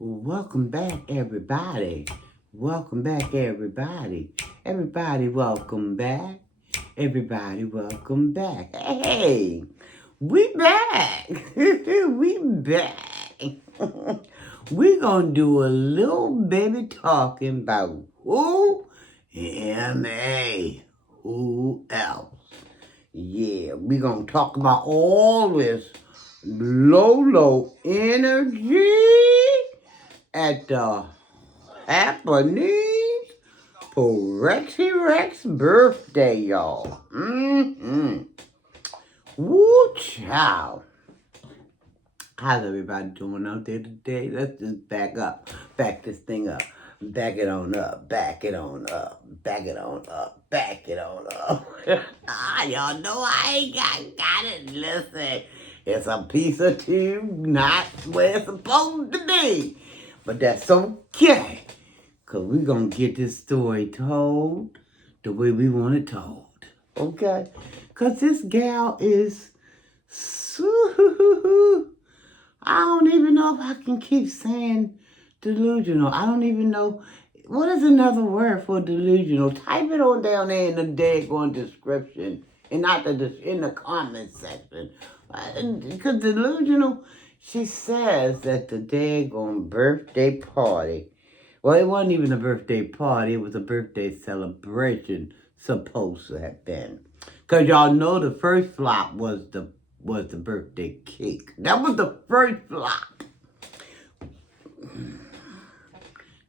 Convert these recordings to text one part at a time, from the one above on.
Welcome back, everybody. Welcome back, everybody. Everybody, welcome back. Everybody, welcome back. Hey, we back. We back. We gonna do a little baby talking about who? M.A. Who else? Yeah, we gonna talk about all this low energy at the happening for Rexy Rex birthday, y'all. Woo, child. How's everybody doing out there today? Let's just back this thing up. Back it on up, back it on up, back it on up, back it on up. Y'all know I ain't got it. Listen, it's a piece of tube, not where it's supposed to be. But that's okay, because we're going to get this story told the way we want it told. Okay? Because this gal is I don't even know if I can keep saying delusional. I don't even know. What is another word for delusional? Type it on down there in the daggone description and not in the comment section. Because delusional, she says that the daggone birthday party, well, it wasn't even a birthday party. It was a birthday celebration supposed to have been. Because y'all know the first flop was the birthday cake. That was the first flop.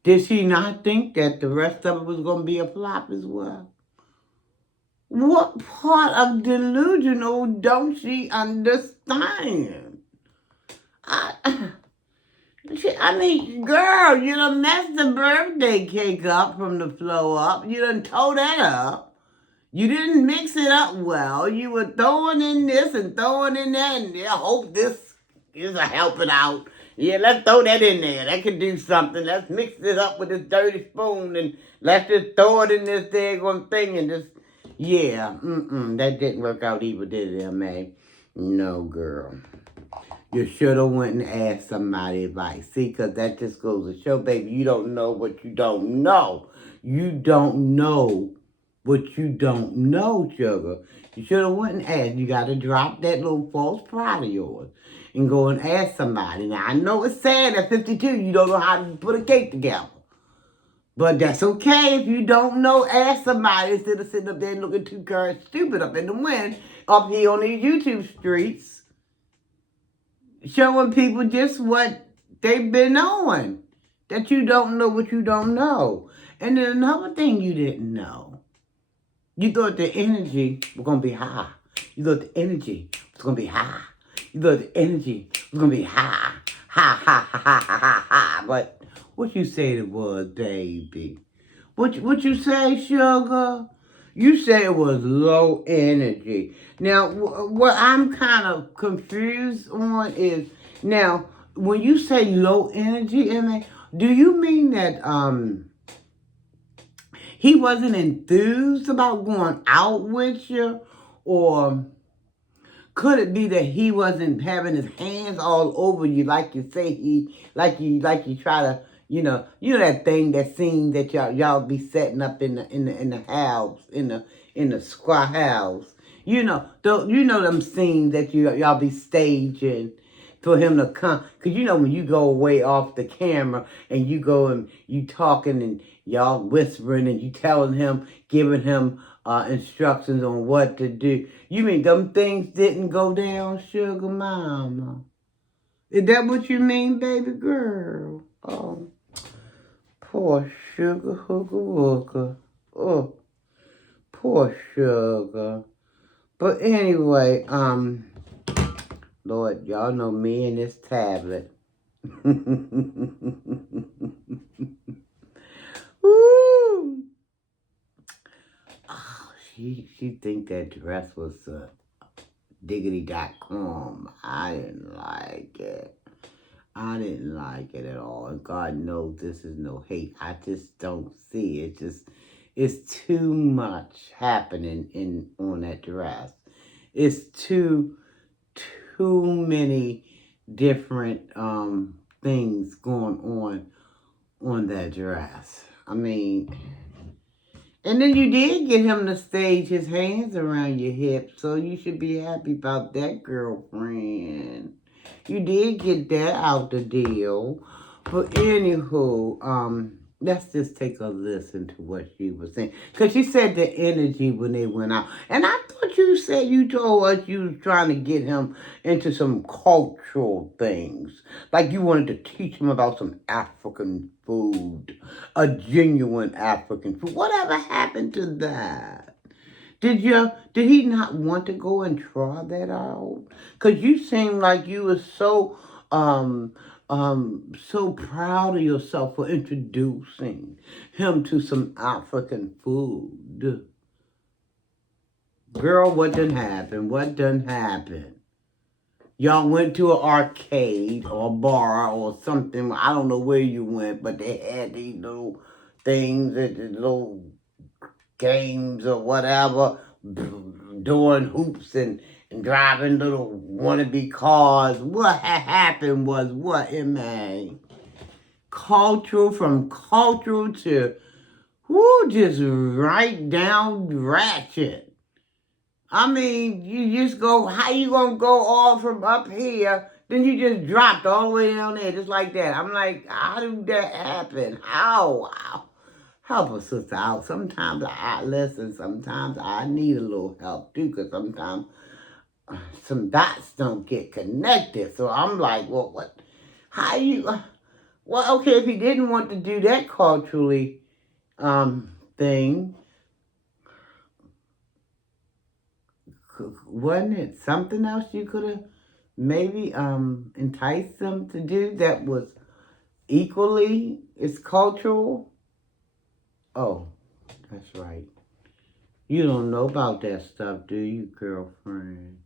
Did she not think that the rest of it was going to be a flop as well? What part of delusional don't she understand? I mean, girl, you done messed the birthday cake up from the floor up. You done tore that up. You didn't mix it up well. You were throwing in this and throwing in that, and I hope this is a helping out. Yeah, let's throw that in there. That could do something. Let's mix it up with this dirty spoon, and let's just throw it in this daggone thing and just, yeah, that didn't work out either, did it, M.A.? No, girl. You should have went and asked somebody advice. See, because that just goes to show, baby, you don't know what you don't know. You don't know what you don't know, sugar. You should have went and asked. You got to drop that little false pride of yours and go and ask somebody. Now, I know it's sad at 52 you don't know how to put a cake together. But that's okay if you don't know. Ask somebody instead of sitting up there looking too current stupid up in the wind up here on these YouTube streets showing people just what they've been on. That you don't know what you don't know. And then another thing you didn't know. You thought the energy was going to be high. You thought the energy was going to be high. You thought the energy was going to be high. Ha. But what you said it was, baby? What you say, sugar? You said it was low energy. Now, what I'm kind of confused on is, now, when you say low energy, Emma, do you mean that, he wasn't enthused about going out with you? Or could it be that he wasn't having his hands all over you like you say like you try to, that thing, that scene that y'all be setting up in the house, in the square house. Them scenes that y'all be staging for him to come. Because when you go way off the camera and you go and you talking and y'all whispering and you telling him, giving him instructions on what to do. You mean them things didn't go down, sugar mama? Is that what you mean, baby girl? Oh, poor sugar hooker wooker. Oh, poor sugar. But anyway, Lord, y'all know me and this tablet. Woo! Oh, she think that dress was diggity.com. I didn't like it. I didn't like it at all. And God knows this is no hate. I just don't see it. It's too much happening on that dress. It's too many different things going on that dress. I mean, and then you did get him to stage his hands around your hips, so you should be happy about that, girlfriend. You did get that out the deal. But anywho, let's just take a listen to what she was saying. Because she said the energy when they went out. And I thought you said you told us you was trying to get him into some cultural things. Like you wanted to teach him about some African food. A genuine African food. Whatever happened to that? Did he not want to go and try that out? Cause you seemed like you were um so proud of yourself for introducing him to some African food. Girl, what done happened? What done happened? Y'all went to an arcade or a bar or something. I don't know where you went, but they had these little things, little games or whatever, doing hoops and driving little wannabe cars. What happened was what, MA? Cultural, from cultural to, just right down ratchet. I mean, you just go, how you gonna go all from up here, then you just dropped all the way down there, just like that. I'm like, how did that happen? How? Help a sister out. Sometimes I listen. Sometimes I need a little help too, because sometimes some dots don't get connected. So I'm like, well, what? How you? Well, okay, if he didn't want to do that culturally thing, wasn't it something else you could have maybe enticed them to do that was equally as cultural? Oh, that's right. You don't know about that stuff, do you, girlfriend?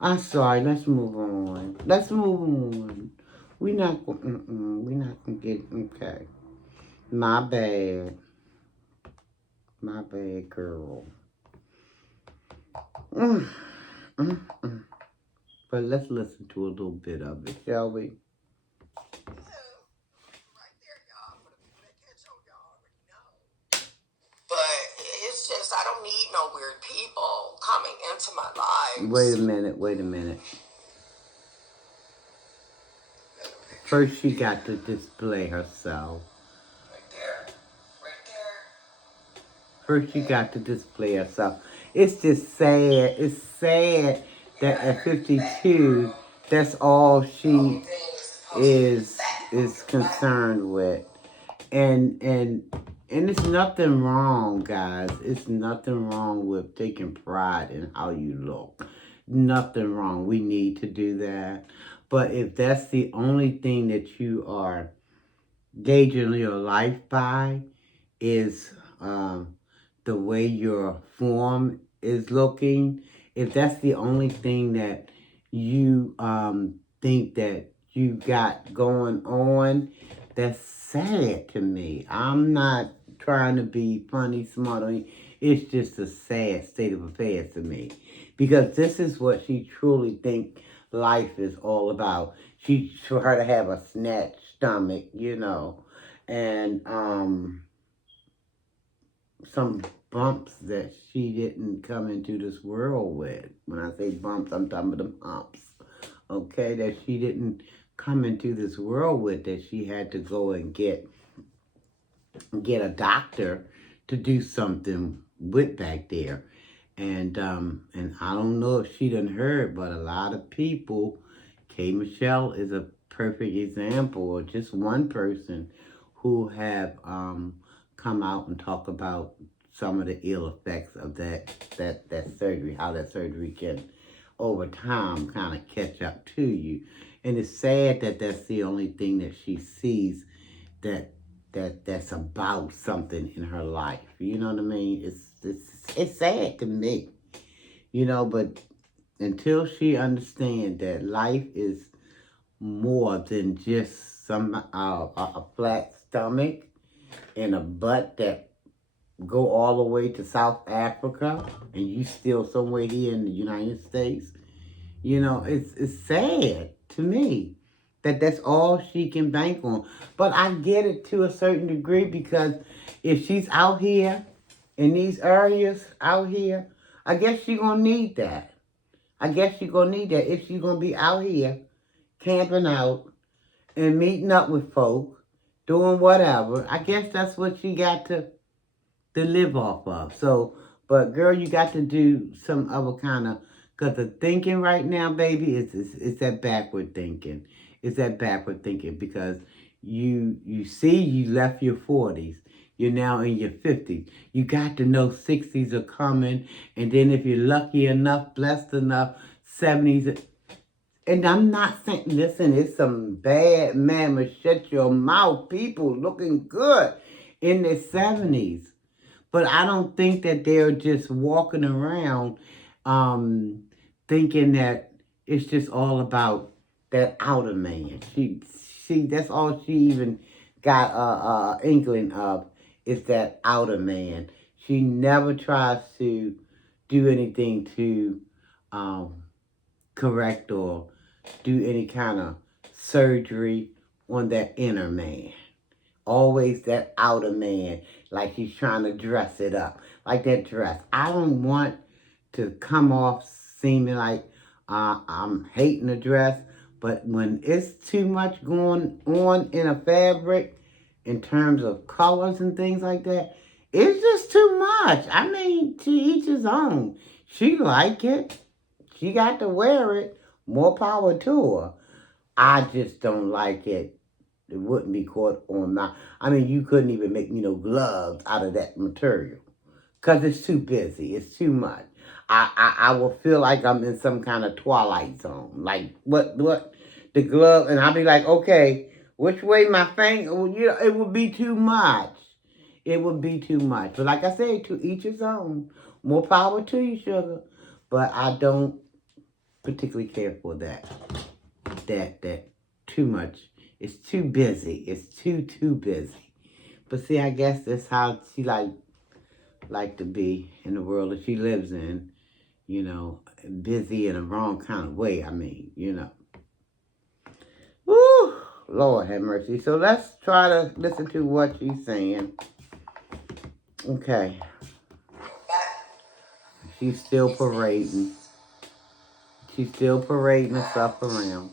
I'm sorry. Let's move on. Let's move on. We not gonna get okay. My bad. My bad, girl. Mm, mm. But let's listen to a little bit of it, shall we? But it's just, I don't need no weird people coming into my life. Wait a minute. First, she got to display herself. Right there. Right there. First, she got to display herself. It's just sad. It's sad that at 52, that's all she is concerned with. And it's nothing wrong, guys. It's nothing wrong with taking pride in how you look. Nothing wrong. We need to do that. But if that's the only thing that you are gauging your life by, is the way your form is looking, if that's the only thing that you think that you got going on, that's sad to me. I'm not trying to be funny, smart, or it's just a sad state of affairs to me. Because this is what she truly think life is all about. For her to have a snatched stomach, and some bumps that she didn't come into this world with. When I say bumps, I'm talking about the humps. Okay, that she didn't come into this world with, that she had to go and get a doctor to do something with back there. And I don't know if she done heard, but a lot of people, K. Michelle is a perfect example, or just one person who have come out and talk about some of the ill effects of that surgery, how that surgery can over time kind of catch up to you. And it's sad that that's the only thing that she sees that's about something in her life. You know what I mean? It's sad to me. But until she understands that life is more than just a flat stomach and a butt that go all the way to South Africa, and you still somewhere here in the United States. It's sad to me. That's all she can bank on. But I get it to a certain degree because if she's out here in these areas out here, I guess she's going to need that. I guess she's going to need that if she's going to be out here camping out and meeting up with folk, doing whatever. I guess that's what she got to live off of. So, but girl, you got to do some other kind of, because the thinking right now, baby, is that backward thinking. It's that backward thinking because you see you left your 40s. You're now in your 50s. You got to know 60s are coming. And then if you're lucky enough, blessed enough, 70s. And I'm not saying, listen, it's some bad mama, shut your mouth people looking good in their 70s. But I don't think that they're just walking around thinking that it's just all about that outer man. That's all she even got inkling of is that outer man. She never tries to do anything to correct or do any kind of surgery on that inner man. Always that outer man, like he's trying to dress it up, like that dress. I don't want to come off seeming like I'm hating the dress, but when it's too much going on in a fabric, in terms of colors and things like that, it's just too much. I mean, to each his own. She like it. She got to wear it. More power to her. I just don't like it. It wouldn't be caught on my... I mean, you couldn't even make, gloves out of that material. Because it's too busy. It's too much. I will feel like I'm in some kind of Twilight Zone. Like, what, the glove... And I'll be like, okay, which way my finger... Well, it would be too much. It would be too much. But like I say, to each his own. More power to you, sugar. But I don't particularly care for that. That too much. It's too busy. It's too busy. But see, I guess that's how she like to be in the world that she lives in. Busy in a wrong kind of way. I mean, Woo! Lord have mercy. So let's try to listen to what she's saying. Okay. She's still parading. She's still parading and stuff around.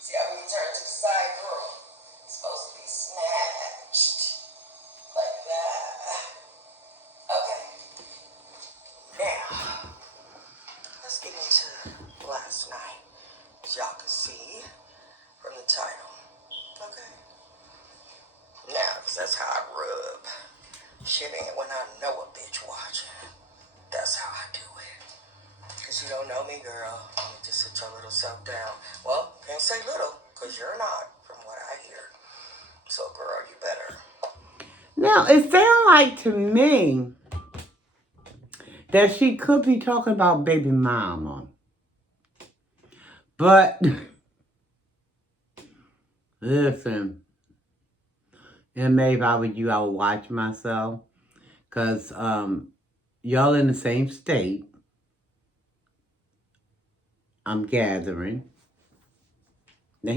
See how we turn to the side, girl? It's supposed to be snatched. Like that. Okay. Now, let's get into last night. As y'all can see from the title. Okay. Now, because that's how I rub. Shit ain't when I know a bitch watching. That's how I do it. Because you don't know me, girl. Let me just sit your little self down. Well, can't say little, because you're not, from what I hear. So, girl, you better. Now, it sounds like to me that she could be talking about baby mama. But, listen, and maybe if I were you, I would watch myself. Because y'all in the same state. I'm gathering. Now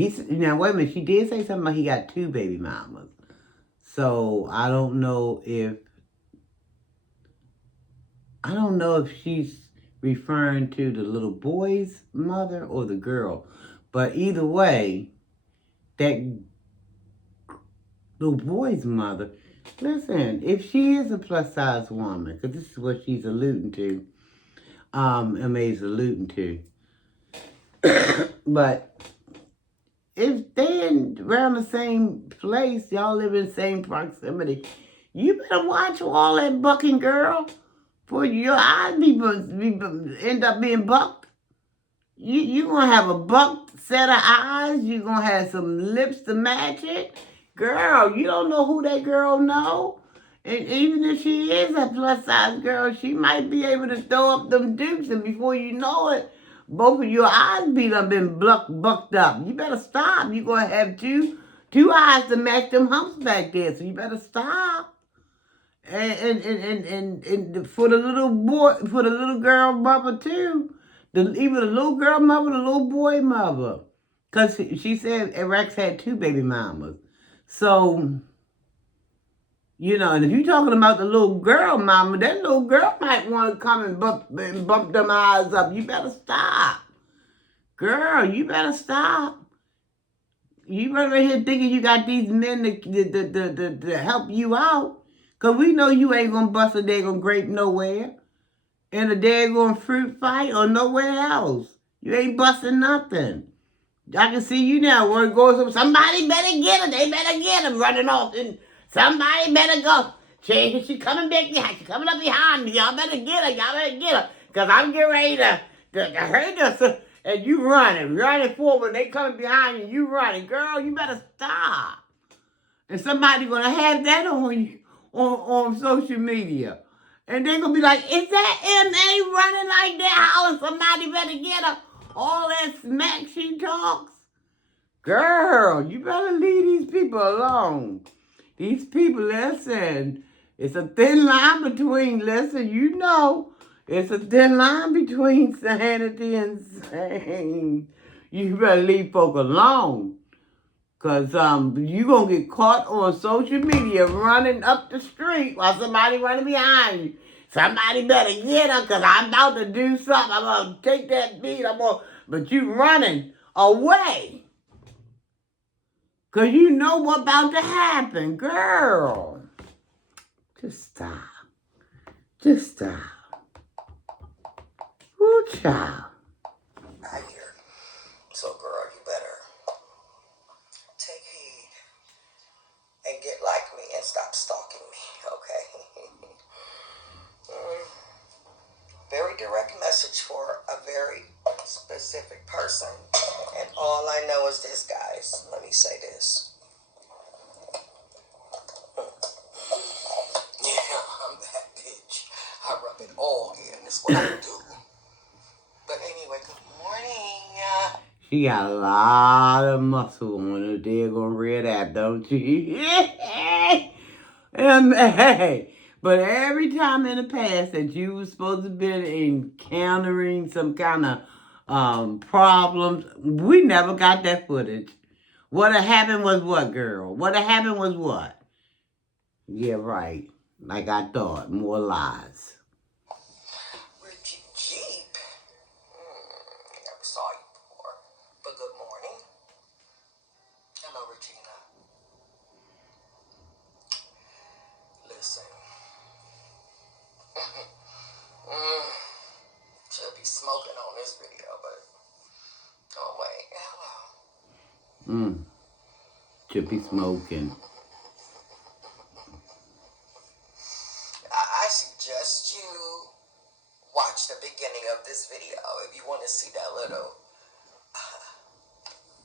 wait a minute. She did say something about he got 2 baby mamas. So I don't know if she's referring to the little boy's mother or the girl. But either way, that little boy's mother. Listen, if she is a plus size woman, because this is what she's alluding to. MA's alluding to. But if they around the same place, y'all live in the same proximity, you better watch all that bucking, girl, for your eyes end up being bucked. You gonna have a bucked set of eyes. You gonna have some lips to match it, girl. You don't know who that girl know, and even if she is a plus size girl, she might be able to throw up them dukes, and before you know it, both of your eyes been bucked up. You better stop. You gonna have two eyes to match them humps back there, so you better stop. And for the little boy, for the little girl mother too, even the little girl mother, the little boy mother. Because she said Rex had 2 baby mamas. So, and if you're talking about the little girl mama, that little girl might want to come and bump them eyes up. You better stop. Girl, you better stop. You run right here thinking you got these men to help you out. Because we know you ain't going to bust a daggone grape nowhere. In a daggone fruit fight or nowhere else. You ain't busting nothing. I can see you now. Where it goes, somebody better get her. They better get him running off. And somebody better go. She coming back behind. She coming up behind me. Y'all better get her. Y'all better get her. Because I'm getting ready to hurt her. And you running forward. They coming behind you. You running. Girl, you better stop. And somebody going to have that on you on social media. And they're going to be like, is that M.A. running like that? Hollering, somebody better get her. All that smack she talks. Girl, you better leave these people alone. These people, listen, it's a thin line between, it's a thin line between sanity and sane. You better leave folk alone. Because you going to get caught on social media running up the street while somebody running behind you. Somebody better get her because I'm about to do something. I'm going to take that beat. But you running away. Because you know what's about to happen. Girl, just stop. Just stop. Ooh, child. I hear. So, girl, you better take heed and get like me and stop stalking me, okay? Very direct message for a very specific person. And all I know is this, guys. Let me say this. Yeah, I'm that bitch. I rub it all in. That's what I do. But anyway, good morning. She got a lot of muscle on her daggone red app, don't she? Hey, but every time in the past that you was supposed to be encountering some kind of problems, we never got that footage. What had happened was what, girl? What had happened was what? Yeah, right. Like I thought. More lies. Jeep. Never saw you before. But good morning. Hello, Regina. Listen. Should be smoking on this video, but oh wait, hello. Should be smoking. I suggest you watch the beginning of this video if you want to see that little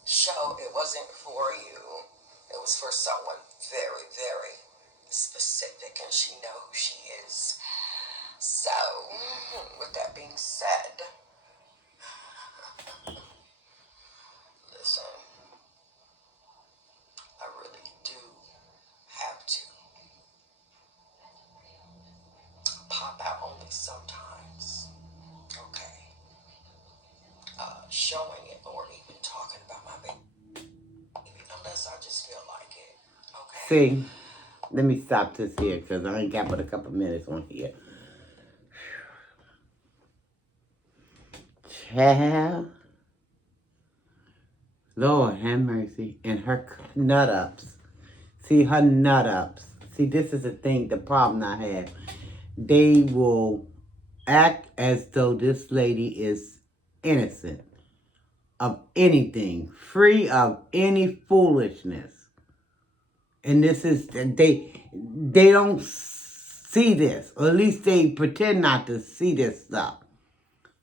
show. It wasn't for you. It was for someone very, very specific, and she knows who she is. So, with that being said, listen, I really do have to pop out only sometimes, okay? Showing it or even talking about my baby, unless I just feel like it, okay? See, let me stop this here because I ain't got but a couple minutes on here. Child. Lord have mercy. And her nut ups. See, her nut ups. See, this is the thing, the problem I have. They will act as though this lady is innocent of anything, free of any foolishness. And this is, they don't see this, or at least they pretend not to see this stuff.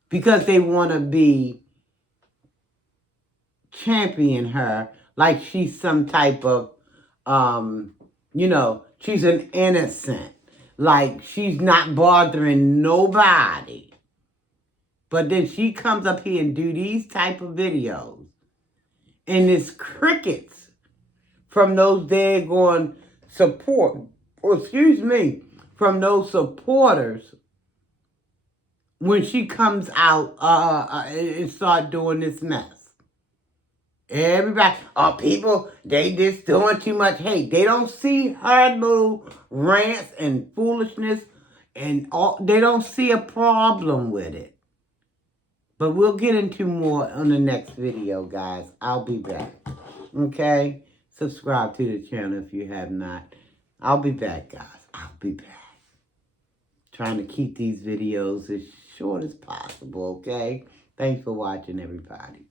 Because they want to be champion her like she's some type of, she's an innocent. Like she's not bothering nobody. But then she comes up here and do these type of videos. And it's crickets from those daggone from those supporters when she comes out and start doing this mess. Everybody, people, they just doing too much hate. They don't see her little rants and foolishness, and all. They don't see a problem with it. But we'll get into more on the next video, guys. I'll be back. Okay? Subscribe to the channel if you have not. I'll be back, guys. I'll be back. Trying to keep these videos as short as possible, okay? Thanks for watching, everybody.